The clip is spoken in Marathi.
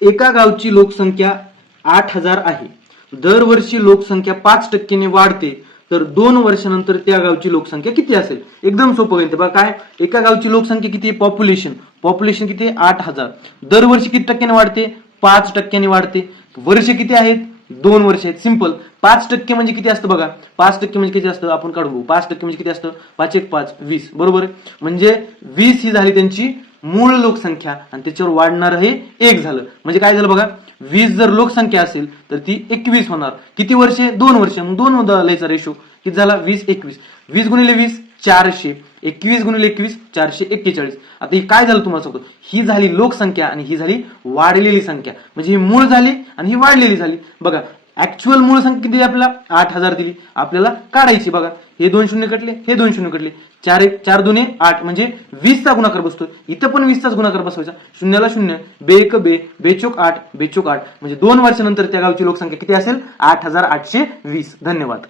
एका गावची लोकसंख्या 8,000 आहे. दरवर्षी लोकसंख्या 5% वाढते, तर 2 वर्षानंतर त्या गावची लोकसंख्या किती असेल? एकदम सोपं गणित बघा. काय एका गावची लोकसंख्या किती आहे? पॉप्युलेशन किती आहे? 8,000. दरवर्षी किती टक्क्याने वाढते? 5% वाढते. वर्ष किती आहेत? 2 वर्ष आहेत. सिंपल. 5% म्हणजे किती असतं बघा. 5% म्हणजे किती असतं आपण काढू. 5% म्हणजे किती असतं? 5 1 5 20. बरोबर. म्हणजे 20 ही झाली त्यांची मूळ लोकसंख्या आणि त्याच्यावर वाढणार हे 1 झालं. म्हणजे काय झालं बघा. 20 जर लोकसंख्या असेल तर ती 21 होणार. किती वर्षे? 2 वर्ष. मग 2 बदलायचा रेशो किती झाला? 20 21. 20 गुणिले 20 400. 21 गुणिले 21 441. आता ही काय झालं तुम्हाला सांगतो. ही झाली लोकसंख्या आणि ही झाली वाढलेली संख्या. म्हणजे ही मूळ झाली आणि ही वाढलेली झाली. बघा ऍक्च्युअल मूळ संख्या किती आपल्याला? 8,000 दिली. आपल्याला काढायची बघा. हे 2 शून्य कटले, हे 2 शून्य कटले. 4 1 4 2 8 म्हणजे 20 चा गुणाकार बसतो. इथं पण 20 चाच गुणाकार बसवायचा. शून्याला शून्य, बे एक बे, बेचोक 8, बेचोक 8. म्हणजे 2 वर्षानंतर त्या गावची लोकसंख्या किती असेल? 8,820. धन्यवाद.